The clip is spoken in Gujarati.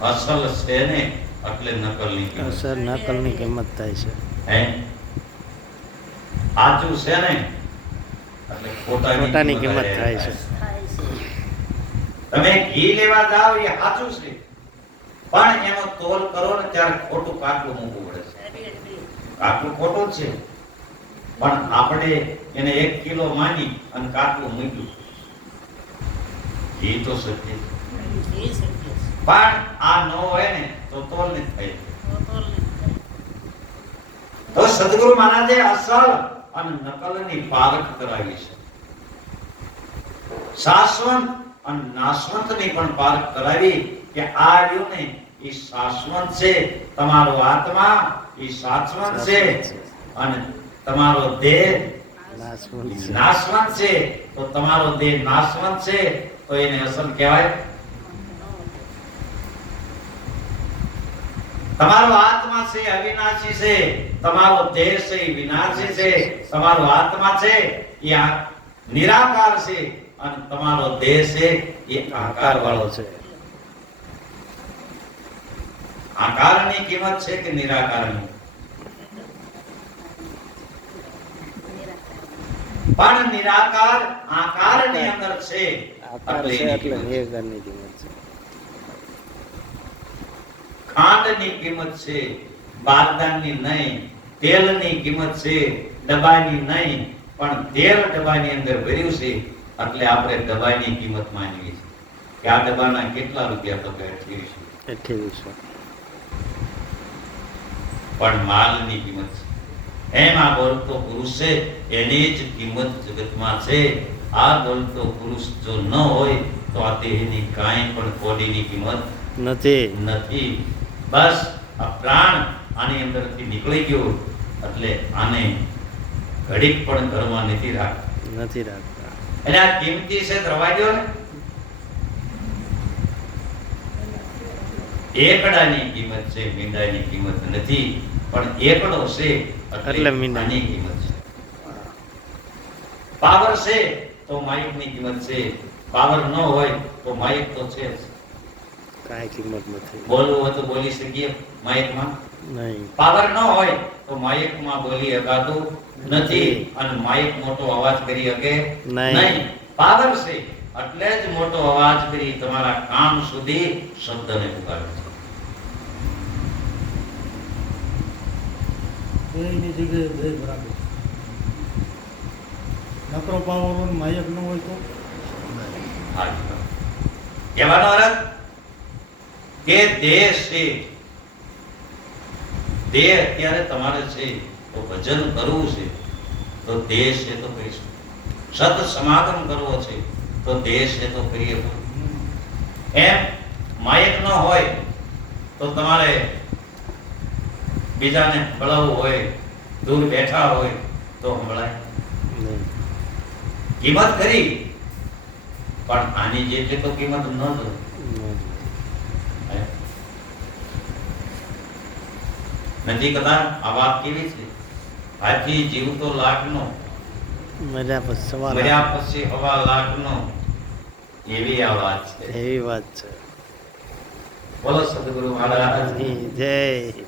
અસલ છે ને એટલે નકલની કિંમત. અસલ નકલની કિંમત થાય છે. હે સાચું છે ને એટલે ખોટાની કિંમત થાય છે. તમે ઘી લેવા જાઓ એ સાચું છે, પણ એનો તોલ કરો ને ત્યારે ખોટું કાટલું મૂકવું પડે છે. કાટલું ખોટું છે, પણ આપણે એને 1 કિલો માની અને કાટલું મૂક્યું. ઘી તો સત્ય છે, પણ આ ન હોય ને તો તોલ નહીં થાય. તો સદગુરુ મહારાજે અસલ અને નકલની પારખ કરાવી છે. શાશ્વત અને નાશવંતની પણ પારખ કરાવી કે આ રહ્યું ને એ શાશ્વત છે, તમારો આત્મા એ શાશ્વત છે, અને તમારો દેહ નાશવંત છે. તો તમારો દેહ નાશવંત છે તો એને અસલ કહેવાય. તમારો આત્મા છે અવિનાશી છે, તમારો દેહ છે એ વિનાશી છે, તમારો આત્મા છે એ નિરાકાર છે, અને તમારો દેહ છે એ આકાર વાળો છે. આકારની કિંમત છે કે નિરાકારની? પણ નિરાકાર આકારની અંદર છે એટલે નિરાકારની કિંમત છે. ખાંડની કિંમત છે, બારદાનની નહીં. તેલની કિંમત છે, ડબ્બાની નહીં. પણ તેલ ડબ્બાની અંદર ભર્યું છે એટલે આપણે ડબ્બાની કિંમત માનીએ છીએ કે આ ડબ્બાના કેટલા રૂપિયા તો કે 2800. પણ માલની કિંમત છે. એમ આ બોલતો પુરુષ છે એની જ કિંમત જગતમાં છે. આ બોલતો પુરુષ જો ન હોય તો આ દેહની કાંઈ પણ બોડીની કિંમત નથી. બસ આ પ્રાણ આની અંદરથી નીકળી ગયો એટલે આને ઘડીક પણ ઘરમાં નથી રાખતા. એટલે આ કિંમતી છે, રવા દો ને. એકડાની કિંમત છે, મીંડાની કિંમત નથી. પણ એકડો છે એટલે મીંડાની કિંમત છે. પાવર છે તો માઇકની કિંમત છે, પાવર ન હોય તો માઇક તો છે જ. કાંઈ કિંમત નથી. બોલવું હોય તો બોલી શકીએ માઇકમાં નહીં. પાવર ન હોય તો માઇકમાં બોલી શકાતું નથી, અને માઇક મોટો અવાજ કરી શકે નહીં. પાવર છે એટલે જ મોટો અવાજ કરી તમારા કાન સુધી શબ્દને પુકારે છે. એની જગ્યાએ બે બરાબર. નકરો પાવર માયક ન હોય તો કહેવાનો અર્થ કે દેહ છે, દેહ અત્યારે તમારે છે તો ભજન કરવું છે તો દેહ છે તો કરીશું. સત સમાગમ કરવો છે તો દેહ છે તો કરીએ. એમ માયક ન હોય તો તમારે બીજાને સંભળાવવું હોય, દૂર બેઠા હોય તો સંભળાય. કિંમત કરી પણ આની જેટલી તો કિંમત ન દો. નથી કદા આ વાત કેવી છે? હાથી જીવતો લાખનો, મર્યા પછી હવા લાખનો. એવી આ વાત છે. એવી વાત છે. બોલો સદગુરુ મહારાજની જય.